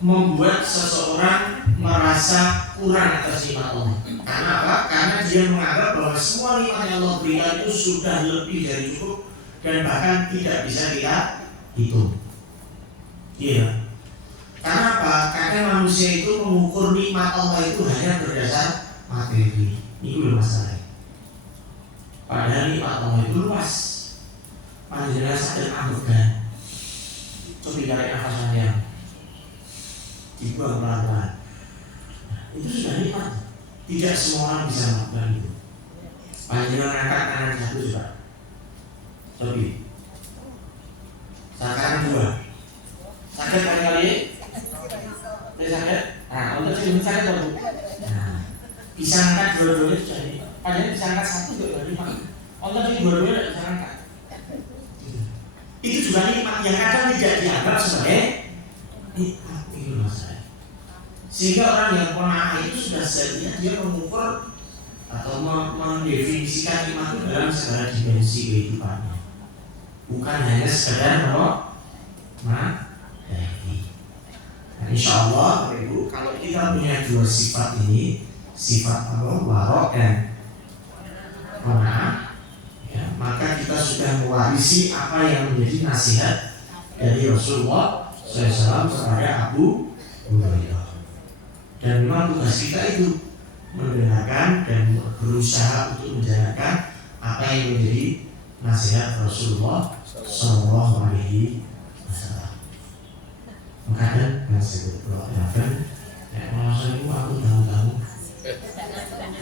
membuat seseorang merasa kurang atas nikmat Allah. Karena apa? Karena dia menganggap bahwa semua nikmat yang Allah berikan itu sudah lebih dari cukup dan bahkan tidak bisa kita hitung. Iya. Karena apa? Karena manusia itu mengukur nikmat Allah itu hanya berdasar materi. Ini belum masalah. Padahal nikmat Allah itu luas. Panjangnya sadar ambegan. Coba tarik nafas panjang. Dibuang pelan-pelan. Itu sudah nikmat. Tidak semua orang bisa melakukan itu. Panjang angkat tangan satu coba. Lebih. Sekarang dua. Sakit kali-kali? Tidak sakit? Nah, untuk sini sakit atau? Nah, bisa angkat dua-duanya sudah nikmat. Padahal bisa angkat satu juga nikmat. Untuk ini dua-duanya tidak bisa angkat. Itu juga nikmat yang kadang tidak dianggap sebagai nikmat. Sehingga orang yang qanaah itu sudah seharusnya dia mengukur atau mendefinisikan nikmat itu dalam segala dimensi kehidupannya, bukan hanya sekedar materi. Nah, insya Allah, Ibu, kalau kita punya dua sifat ini, sifat warok dan qanaah, ya, maka kita sudah mewarisi apa yang menjadi nasihat dari Rasulullah SAW kepada Abu Hurairah. Dan memang tugas kita itu mendengarkan dan berusaha untuk menjalankan apa yang menjadi nasihat Rasulullah Sallallahu Alaihi Wasallam. Makanya nasihat Rasulullah masa itu aku tahu-tahu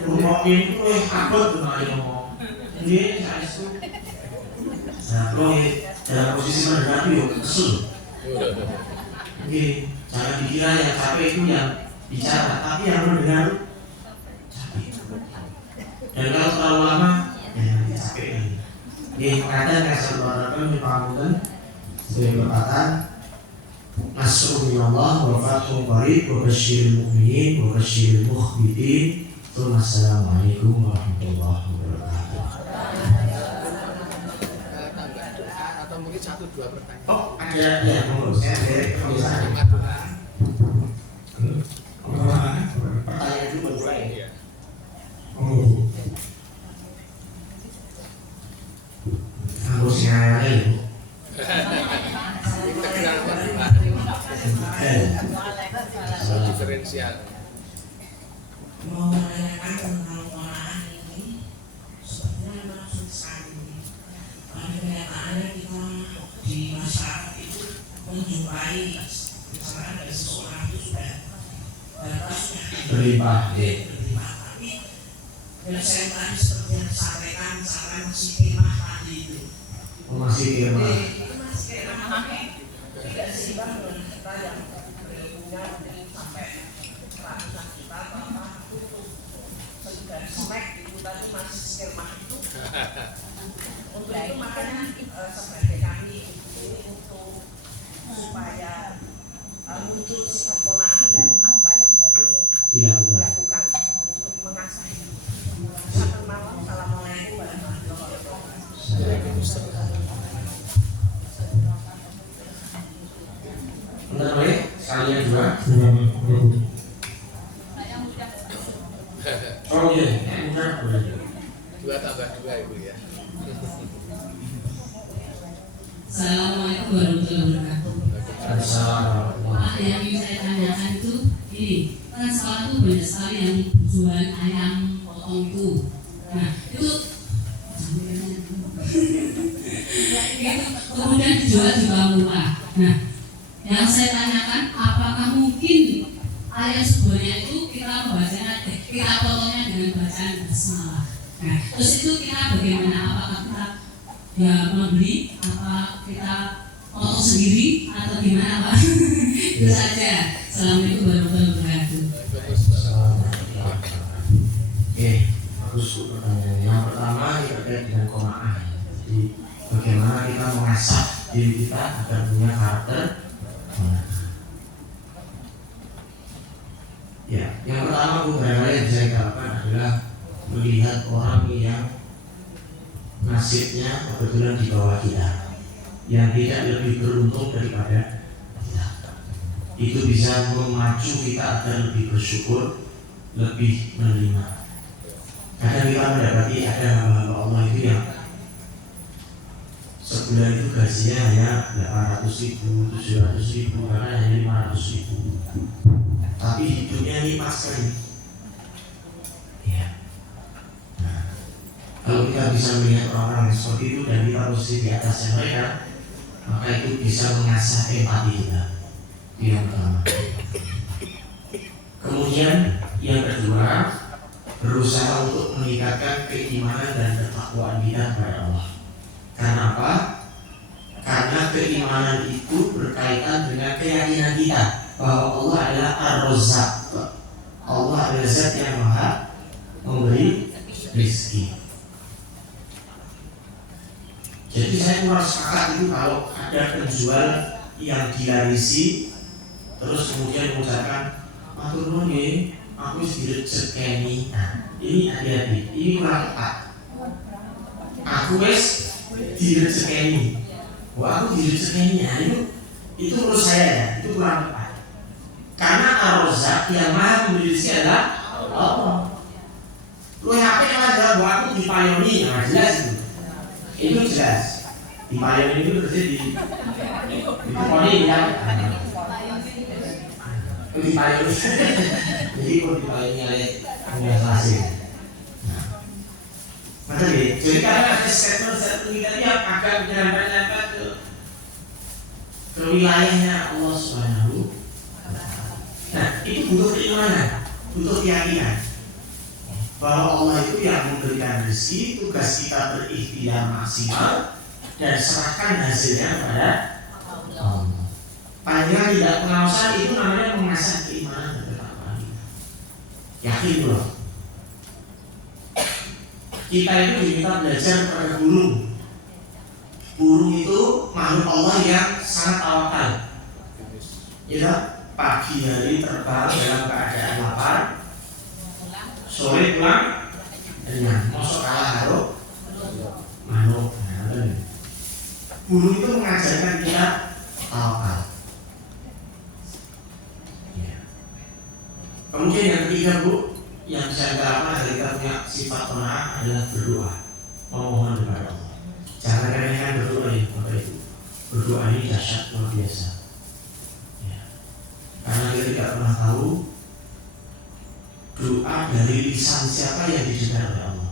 rumah ini abad dengan ngomong ini saya itu. Nah, kalau dalam posisi mendengar itu kesel. Oke, jangan dikira yang capek itu yang bicara, tapi yang mendengar capek. Dan kalau terlalu lama, ya nanti capek lagi. Di kadang kasih orang dipanggungkan sebagai perkataan Nasrul minallah wa fathun qarib wa basyiril mu'minin wa basyiril mukhbitin. Assalamualaikum warahmatullahi wabarakatuh. Tambah doa atau mungkin 1-2 pertanyaan. Oh, ada ya, menurut saya dari kebiasaan. Pertanyaan itu berdoa ya. Oh, aku sih berlimpah. berlimpah. Tapi penyelesaian tadi seperti yang disampaikan, misalkan masih kemah tadi itu. Masih firman. Itu masih kemah tidak seimbang dengan kita yang berilmunya mungkin sampai ratusan juta apa untuk sekitar smack itu tadi masih kemah itu. Untuk itu makanya sebagai kami ini untuk supaya muncul sikap ponakan dan apa yang harus dilakukan untuk mengasah ini. Assalamualaikum warahmatullahi wabarakatuh. Benar baik, sekalian juga. Oh iya, benar. 2 tambah 2 Ibu ya. Assalamualaikum warahmatullahi wabarakatuh. Pak, yang ingin saya tanyakan itu ini kan sekolah itu banyak sekali yang jual ayam potong itu. Nah itu kemudian dijual juga murah. Nah yang saya tanyakan apakah mungkin ayam sebenarnya itu kita membacanya kita potongnya dengan bacaan basmalah. Nah terus itu kita bagaimana, apakah kita ya membeli apa kita potong sendiri atau gimana Pak? Itu saja. Assalamualaikum warahmatullahi wabarakatuh. Oke, bagus pertanyaannya. Yang pertama terkait dengan qanaah. Jadi bagaimana kita mengasah diri kita agar punya karakter qanaah. Ya, yang pertama beberapa yang saya katakan adalah melihat orang yang nasibnya kebetulan di bawah kita, yang tidak lebih beruntung daripada kita. Itu bisa memacu kita agar lebih bersyukur, lebih menerima. Kadang kita mendapati ada hamba-hamba Allah itu yang sebulan itu gajinya hanya 800.000, 700.000, bahkan hanya 500.000, tapi hidupnya nikmat sekali. Ya. Nah, kalau kita bisa melihat orang-orang yang seperti itu dan kita posisi di atasnya mereka, maka itu bisa mengasah empati kita. Itu yang pertama. Kemudian yang kedua, berusaha untuk meningkatkan keimanan dan ketakwaan kita kepada Allah. Karena apa? Karena keimanan itu berkaitan dengan keyakinan kita bahwa Allah adalah Ar-Razzaq. Allah adalah Zat yang Maha memberi rezeki. Jadi saya kurang sepakat itu kalau ada penjual yang dilarisi terus kemudian mengucapkan matur nuwun nggih, aku wis direzekeni. Nah, ini hati-hati, ini kurang tepat. Aku wis direzekeni. Wah, aku direzekeni. Nah, itu menurut saya ya, itu kurang tepat. Karena Ar-Razzaq yang Maha memberi rezeki adalah Allah. Lu HP aja bahwa aku dipayoni, nah jelas itu jelas. Dipayoni itu berarti dipayoni ya. Dipayoni. Jadi kalau dipayoni oleh organisasi. Maka jadi karena ada statement kita yang agak menyerempet ke wilayahnya Allah Subhanahu. Nah, itu butuh keimanan, butuh keyakinan bahwa Allah itu yang memberikan rezeki, tugas kita berikhtiar maksimal dan serahkan hasilnya kepada Allah. Panjang tidak pengawasan itu namanya mengasah keimanan dan ketakwaan kita. Yakin loh. Kita itu diminta belajar kepada burung. Burung itu makhluk Allah yang sangat tawakal. Ya, pagi hari terbang dalam keadaan lapar, sore pulang dengan mosok kalah karo manuk. Burung itu mengajarkan kita tawakal. Ya. Kemudian yang ketiga Bu, yang saya katakan agar kita punya sifat qanaah adalah berdoa, memohon kepada Allah. Jangan remehkan berdoa ya, Bapak Ibu. Berdoa ini dahsyat luar biasa. Ya. Karena kita tidak pernah tahu doa dari lisan siapa yang didengar oleh Allah.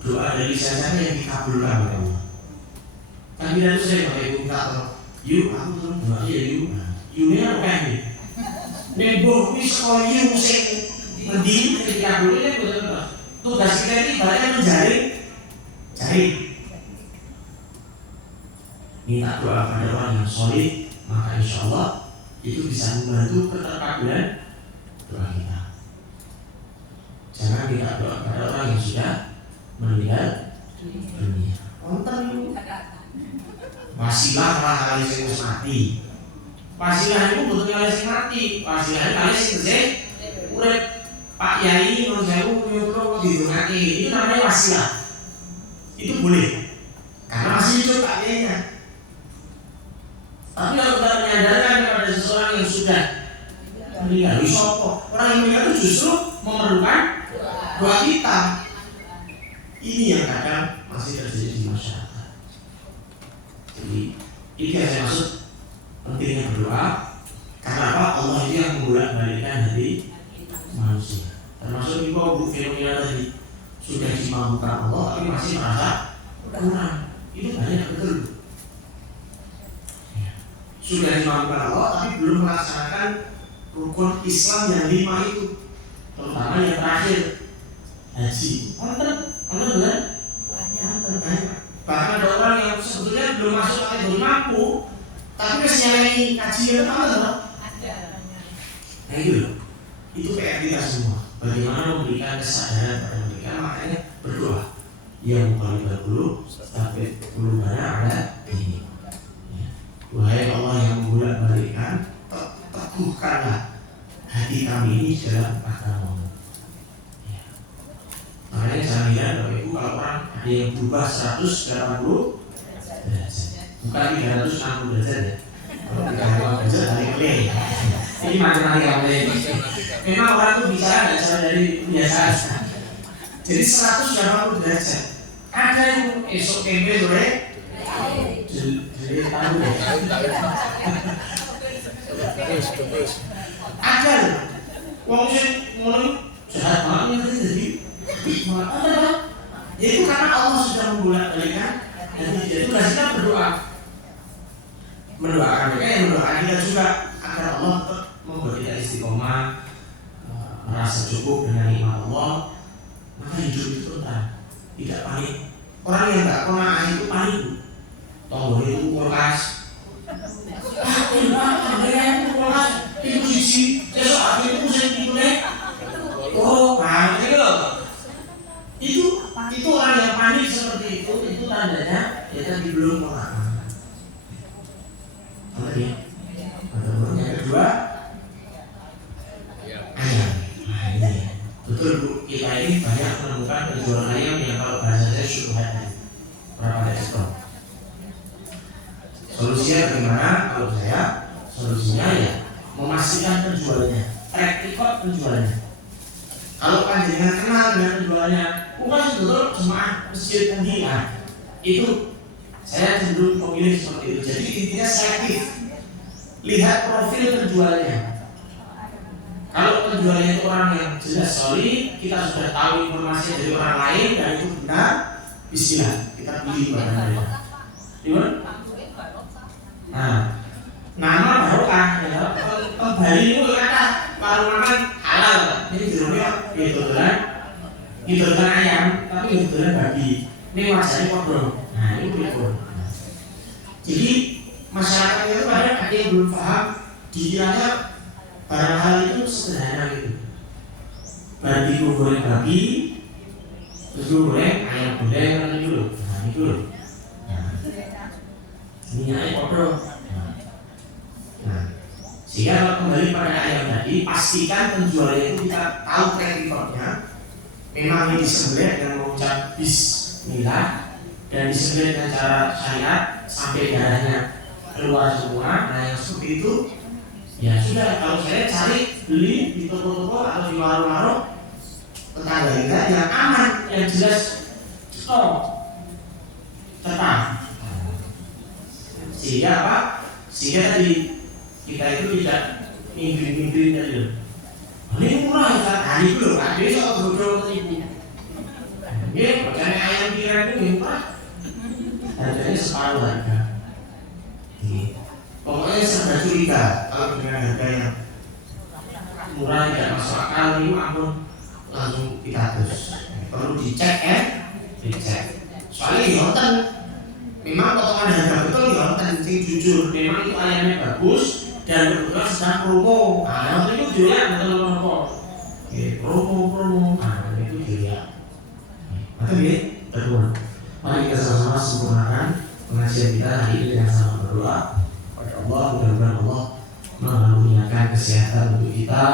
Doa dari lisan siapa yang dikabulkan oleh Allah. Kan kita itu sering Bapak Ibu minta tolong, yuk aku turun doa ya yuk. Yuknya apa ini? Nemboh wis sekolah yuk sing Nanti ketika dulu kan betul-betul tugas kita ini ibaratnya menjaring jaring. Minta doa pada orang yang solid, maka insya Allah itu bisa membantu keterkabulan doa kita. Jangan kita doa pada orang yang sudah meninggal dunia. Wonten wasilah kali sing wis mati. Wasilah itu butuh kali sing mati. Wasilah kali sing tesih urip. Pak Yai mun sewu nyuwun didongake. Itu namanya wasilah. Itu boleh. Karena masih hidup Pak Yainya. Tapi kalau kita menyandarkan kepada seseorang yang sudah meninggal, orang yang meninggal itu justru memerlukan doa kita. Ini yang kadang masih terjadi di masyarakat. Jadi ini yang saya maksud pentingnya berdoa. Karena apa? Allah itu yang membolak-balikkan hati manusia. Termasuk juga fenomena tadi sudah dimampukan Allah tapi masih merasa kurang. Itu banyak betul. Sudah dimampukan Allah tapi belum melaksanakan rukun Islam yang 5 itu, terutama yang terakhir haji. Benar? Banyak. Bahkan ada orang yang sebetulnya belum masuk kategori mampu, tapi kesenyanyi kaji itu ada. Nah itu PR kita semua. Bagaimana memberikan kesadaran pada mereka, makanya berdoa. Yang paling dulu sampai belum ada ini. Wahai Allah yang membolak-balikkan, teguhkanlah hati kami ini dalam agama-Mu. Makanya jangan lihat Bapak Ibu kalau orang ada yang berubah 180 derajat, bukan 360 derajat ya. Kalau 360 derajat dari klaim. Ini matematika klaim. Memang orang itu bicara nggak bisa dari kebiasaan. Jadi 180 derajat. Ada yang esok tempe sore. Terus. Ada wong sing ngono jahat banget jadi ada. Itu karena Allah sudah membolak-balikkan dan itu kita berdoa mendoakan mereka yang mendoakan kita juga agar Allah tetap membuat kita istiqomah, merasa cukup dengan nikmat Allah. Maka hidup itu tenang, tidak panik. Orang yang tak pernah itu panik. Tombol itu kulkas. Itu sisi, besok aku itu saya pikirnya. Oh, panik loh. Itu orang yang panik seperti itu tandanya dia tadi belum melakukan. Apa dia? Yang kedua, ayam. Nah ini betul Bu, kita ini banyak menemukan penjualan ayam yang kalau bahasa saya syubhat. Berapa ekspor? Solusinya bagaimana? Kalau saya solusinya ya memastikan penjualnya, track record penjualnya. Kalau panjenengan kenal dengan penjualnya, bukan betul jemaah masjid tadi, itu saya cenderung memilih seperti itu. Jadi intinya selektif, lihat profil penjualnya. Kalau penjualnya itu orang yang jelas solid, kita sudah tahu informasi dari orang lain dan itu benar, bismillah kita pilih barang mereka. Gimana? Nah, nama barokah ya. Kembali itu kata warung makan halal. Ini judulnya gitu ayam, tapi gitu babi. Ini wajahnya kodok. Nah, ini berikut. Jadi masyarakat itu kadang ada yang belum paham, dikiranya barang hal itu sederhana gitu. Babi goreng babi, terus goreng ayam goreng kan itu loh. Nah, itu loh. Minyaknya kodok. Nah, sehingga kalau kembali pada ayam tadi, pastikan penjualnya itu kita tahu track recordnya. Memang ini disembelih dengan mengucap bismillah dan disembelih dengan cara syariat sampai darahnya keluar semua. Nah yang seperti itu, ya sudah. Kalau saya cari beli di toko-toko atau di warung-warung tetangga kita yang aman, yang jelas stok tetap. Sehingga apa? Sehingga tadi kita itu tidak mimpi-mimpi tadi loh. Ini murah ya, hari itu loh, ada soal bodoh ibu. Ini bacanya ayam tiran itu murah. Harganya separuh harga. Pokoknya serba curiga kalau dengan harga yang murah tidak masuk akal ini ampun langsung kita terus perlu dicek dicek soalnya yonten memang potongan harga betul yonten sing jujur memang itu ayamnya bagus dan kebetulan sedang promo waktu itu dia promo itu dia maka dia berdoa mari kita sama-sama sempurnakan pengajian kita hari ini dengan sama berdoa pada Allah mudah-mudahan Allah mengaruniakan kesehatan untuk kita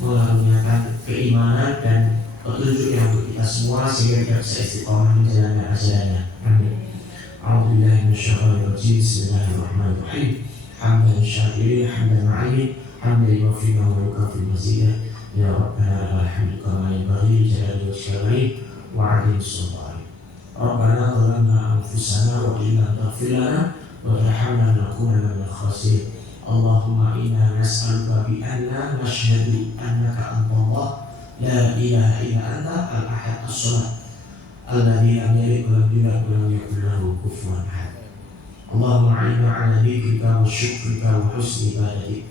mengaruniakan keimanan dan petunjuk yang untuk kita semua sehingga kita bisa istiqomah menjalankan ajarannya. Amin. A'udzubillahi minasyaitonir rajim. Bismillahirrahmanirrahim. Hamdan syakirin, hamdan ma'in, hamdan yuwaffi wa yukafi mazidah. Ya Rabbana lakal hamdu kama yanbaghi li jalali wajhika wa 'azimi sultanik. Rabbana zalamna anfusana wa in lam taghfir lana wa tarhamna lanakunanna minal khasirin. Allahumma inna nas'aluka bi anna nashhadu annaka antallah la ilaha illa anta al-ahad as-samad alladzi lam yalid wa lam yulad wa lam yakul lahu kufuwan ahad. Allahumma inna 'ala dzikrika wa syukrika wa husni ibadatik.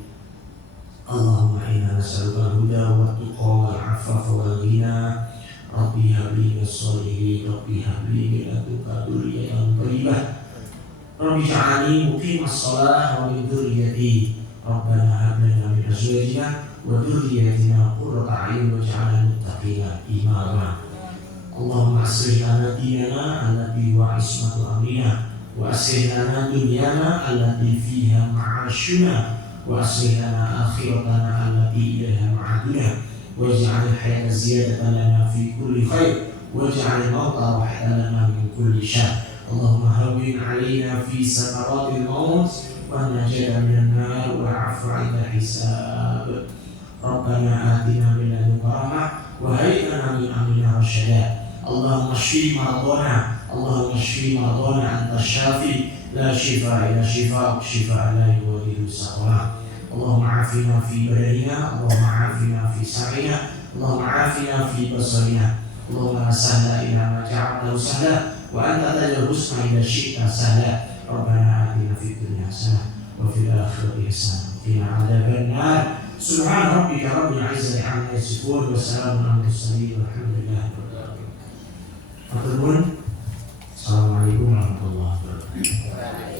Allahumma inna nas'aluka al-huda wa at-tuqa wal 'afafa wal ghina. Rabbi habli bis shalihin, Rabbi habli min ladunka dzurriyyatan thayyibah. Rabbi ja'alni muqimas shalah wa min dzurriyyati. Rabbana hab lana min azwajina wa dzurriyyatina qurrata a'yun waj'alna lil muttaqina imama. Allahumma aslih lana dinana allati huwa ismatu amrina wa aslih lana dunyana allati fiha ma'ashuna wa aslih lana akhiratana allati ilaiha ma'aduna waj'al al-hayata ziyadatan lana fi kulli khair waj'al al-mauta rahatan lana min kulli syarr. Allahumma hawwin 'alaina fi sakaratil maut wa najjina minan nar wa 'afwa 'inda hisab. Rabbana atina min ladunka rahmah wa hayyi lana min amrina rasyada. Allahumma shfi maradana, Allahumma shfi maradana anta syafi la shifaa illa shifaa'uk shifaa'an la yughadiru saqama. Allahumma 'afina fi badanina, Allahumma 'afina fi sa'ina, Allahumma 'afina fi basarina. Allahumma la sahla illa ma ja'altahu sahla wa anta taj'alul husna idza syi'ta sahla. Rabbana atina fid dunya hasanah wa fil akhirati hasanah wa qina adzaban nar. Subhana rabbika rabbil 'izzati 'amma yasifun wa salamun 'alal mursalin walhamdulillahi rabbil alamin. Assalamualaikum warahmatullahi wabarakatuh.